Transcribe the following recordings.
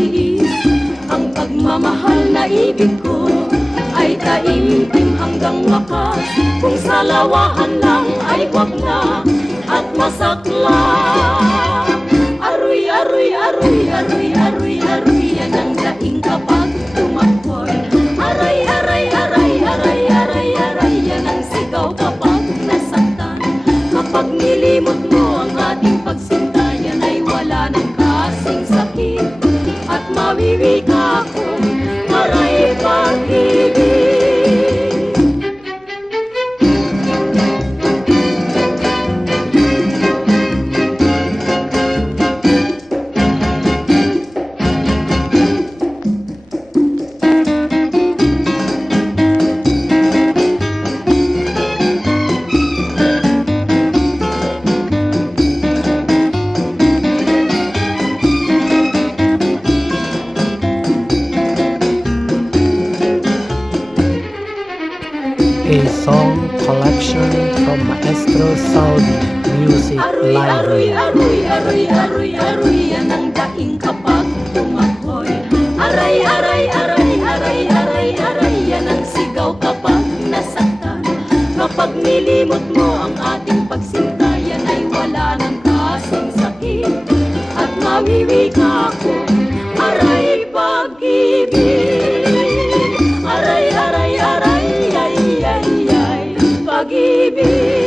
pagtitiis. Ang pagmamahal na ibig ko ay taimtim hanggang wakas. Kung sa lawahan lang ay wag na at masakla. Aroy, aroy, aroy, aroy, aroy, aroy, yan ang daing kapag tumakboy. Aray, aray, aray, aray, aray, aray, yan ang sigaw kapag nasaktan. Kapag nilimot mo ang ating pagsinta, yan ay wala ng kasing sakit. At mawiwika akong aray pag-ibig. A song collection from Maestro Saudi Music Library. Aroy, aroy, aroy, aroy, yan ang daing kapag tumakboy. Aray, aray, aray, aray, aray, aray, yan ang sigaw kapag nasaktan. Kapag nilimot mo ang ating pagsinta, yan ay wala ng kasing sakit. At mawiwika ako, aray pag-ibig. Aray, aray, aray, ay, ay, ay, pag-ibig.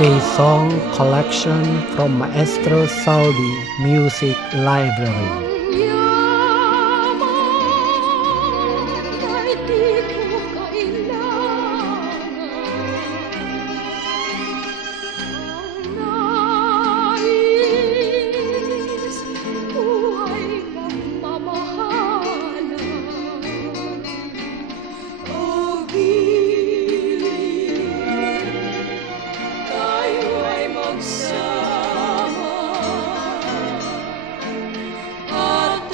A song collection from Maestro Saudi Music Library. Magsama at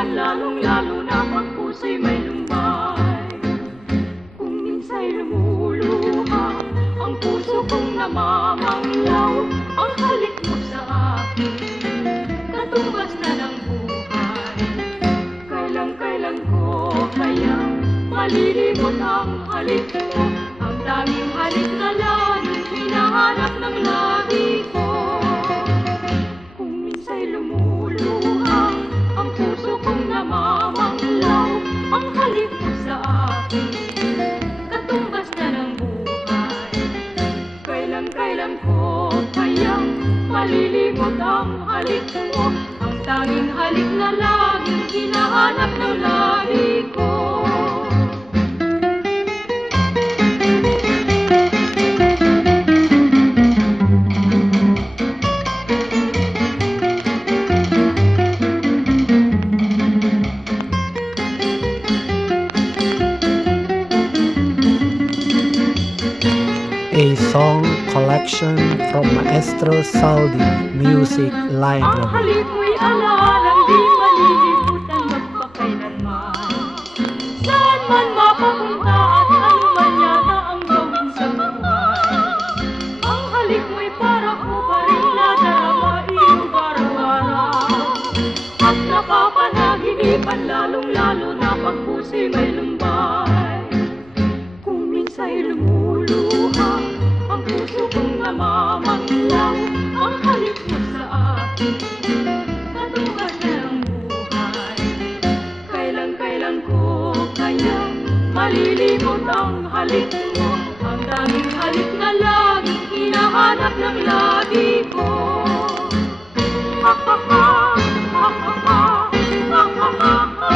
nag-iipan, lalong-lalo na pag puso'y may lumbay. Kung minsa'y lumuluha ang puso kong namamanglaw, ang halik mo sa akin katumbas na ng buhay. Kailan ko kayang malilimot ang halik mo, ang tanging halik na laging hinahanap ng labi ko. Kung minsa'y lumuluha ang puso kong namamanglaw, ang halik mo sa akin katumbas na ng buhay. Kailan ko kayang malilimot ang halik mo, ang tanging halik na laging hinahanap ng labi ko. A song collection from Maestro Saldi Music Ang Library. halik mo'y alalang di malilimutan magpakailanman. Saan man mapapunta at ano man yata ang gawin sa buhay. Ang halik mo'y para ko pa rin nadarama iyong araw-araw. At napapanaginipan lalong-lalo na pag puso'y may lumbay. Kung minsa'y lumuluha ang puso kong namamanglaw, ang halik mo sa akin katumbas na ng buhay. Kailan ko kayang malilimot ang halik mo, ang tanging halik na laging hinahanap ng labi ko. Ha ha ha, ha ha ha, ha ha ha ha.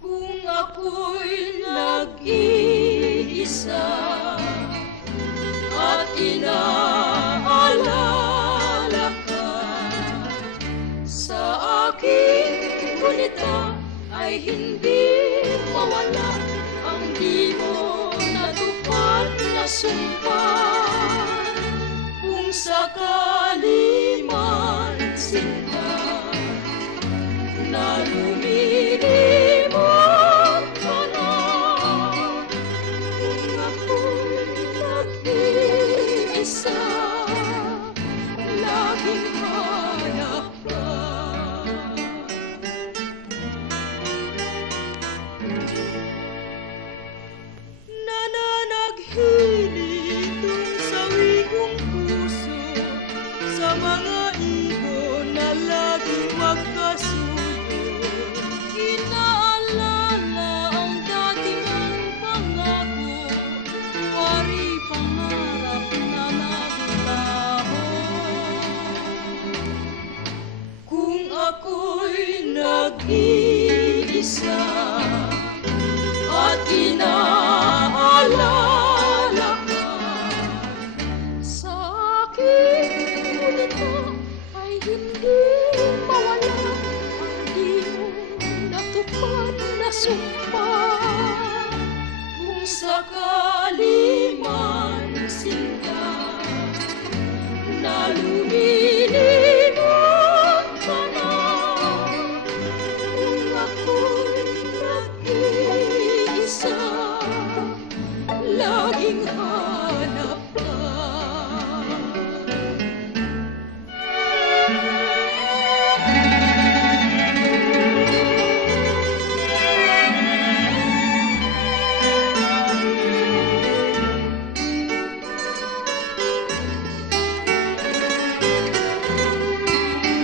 Kung ako'y nag-iisa at inaalala ka, sa aking gunita ay hindi mawala ang di mo natupad na sumpa. Kung sakali man sinta na lumilimot ka na, kung ako'y nag-iisa, laging hanap ka. Nananaghilig dun sa wikong puso, sa mga ibon na laging magkasuyo. Inaalala ang dati mong pangako, wari pangarap na naglaho. Kung ako'y nag-iisa at inaalala ka, sa aking gunita ay hindi mawala ang di mo natupad na sumpa. Kung sakali man sinta na lumilimot ka na, kung ako'y nag-iisa, laging hanap ka.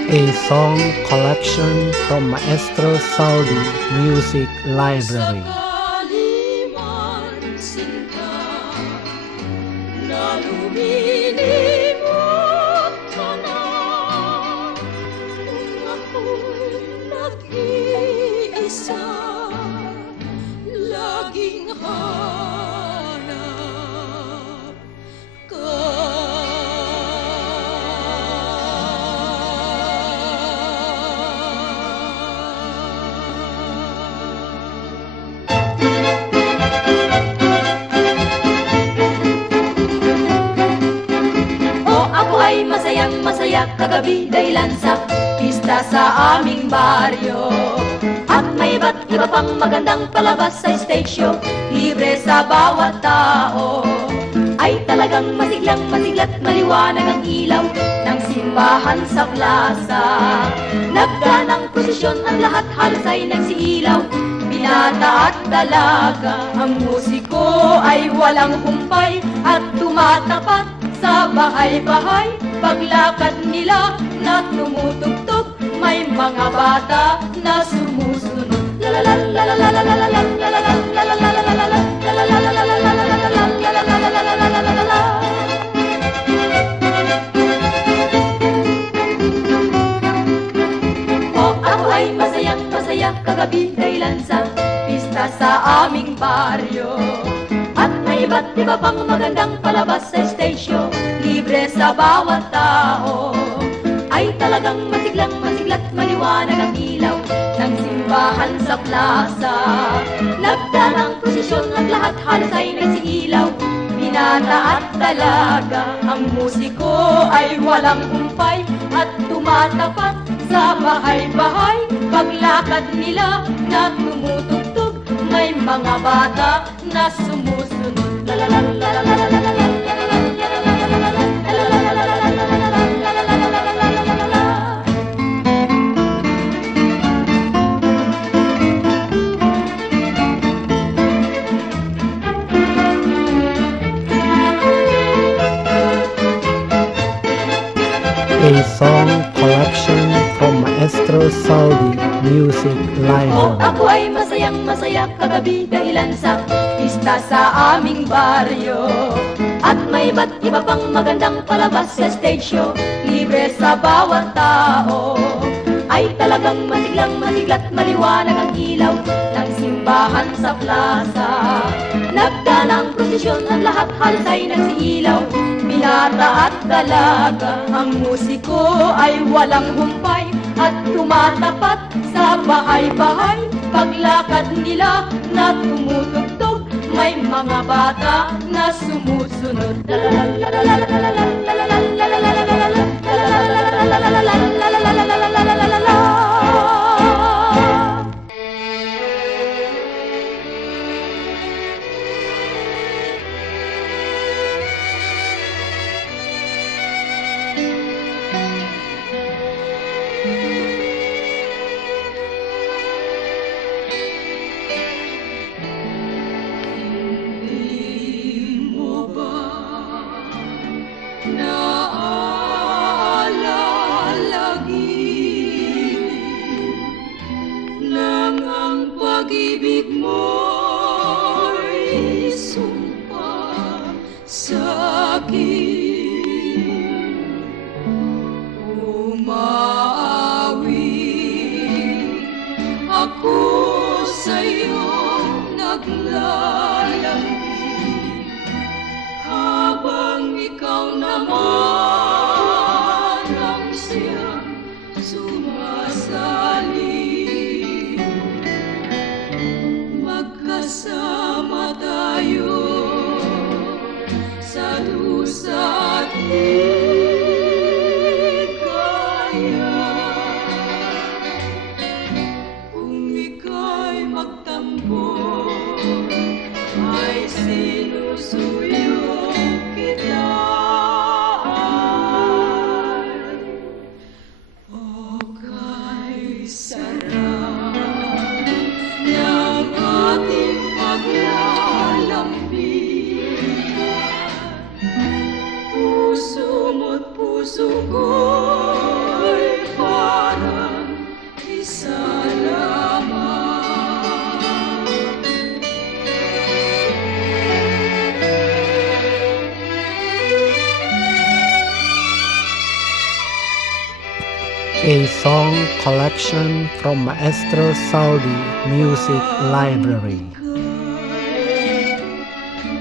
A song collection from Maestro Saldi Music Library. Sakali man sinta na lumilimot ka na, kung ako'y nag-iisa, laging hanap ka. masaya kagabi dahilan sa pista sa aming baryo. At may iba't iba pang magandang palabas sa stage show, libre sa bawat tao. Ay talagang masiglang masiglat maliwanag ang ilaw ng simbahan sa plaza. Nagganang prosesyon ang lahat halos ay nagsiilaw, binata at dalaga. Ang musiko ay walang humpay at tumatapat sa bahay-bahay. Paglakad nila na tumutugtog, may mga bata na sumusunod. Ako ay masayang masaya kagabi dahilan sa pista sa aming baryo. At may iba't iba pang magandang palabas sa stage show, libre sa bawat tao. Ay talagang masiglang masiglat maliwanag ang ilaw ng simbahan sa plaza. Nagdanang prosesyon at lahat halos ay nagsiilaw, binata at dalaga. Ang musiko ay walang humpay at tumatapat sa bahay-bahay. Paglakad nila na tumutugtog, may mga bata na sumusunod. A song collection from Maestro Saldi Music Library. Ako ay masayang masaya kagabi dahilan sa pista sa aming baryo. At may iba't iba pang magandang palabas sa stage show, libre sa bawat tao. Ay talagang masiglang masiglat maliwanag ang ilaw ng simbahan sa plaza. Nagdanang prosesyon ang lahat halos ay nagsiilaw, binata at dalaga. Ang musiko ay walang humpay at tumatapat sa bahay-bahay. Paglakad nila na tumutugtog, may mga bata na sumusunod. Pag-ibig mo'y sumpa sa akin, umaawi ako sa'yo naglalambing, habang ikaw naman ang siyang sumasali. Magkasama tayo sa dusa't hikaya. Kung ika'y magtampo, ay sinusuyo kita. O kay sarap ng ating paglalambingan, puso mo't puso ko'y parang isa lamang. A song collection from Maestro Saldi Music Library.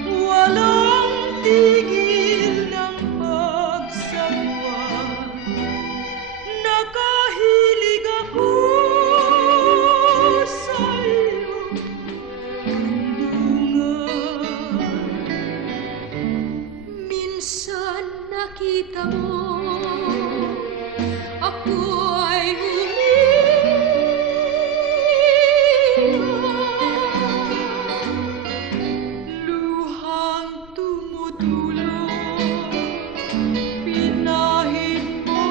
Walang tigil ng pagsagwa, nakahilig ako sa iyong bundungan. Minsan nakita mo ako'y umiiyak, luhang tumutulo, pinahin mo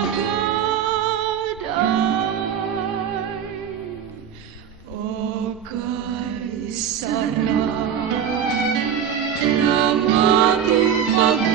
agad ay okay sarap ng ating pag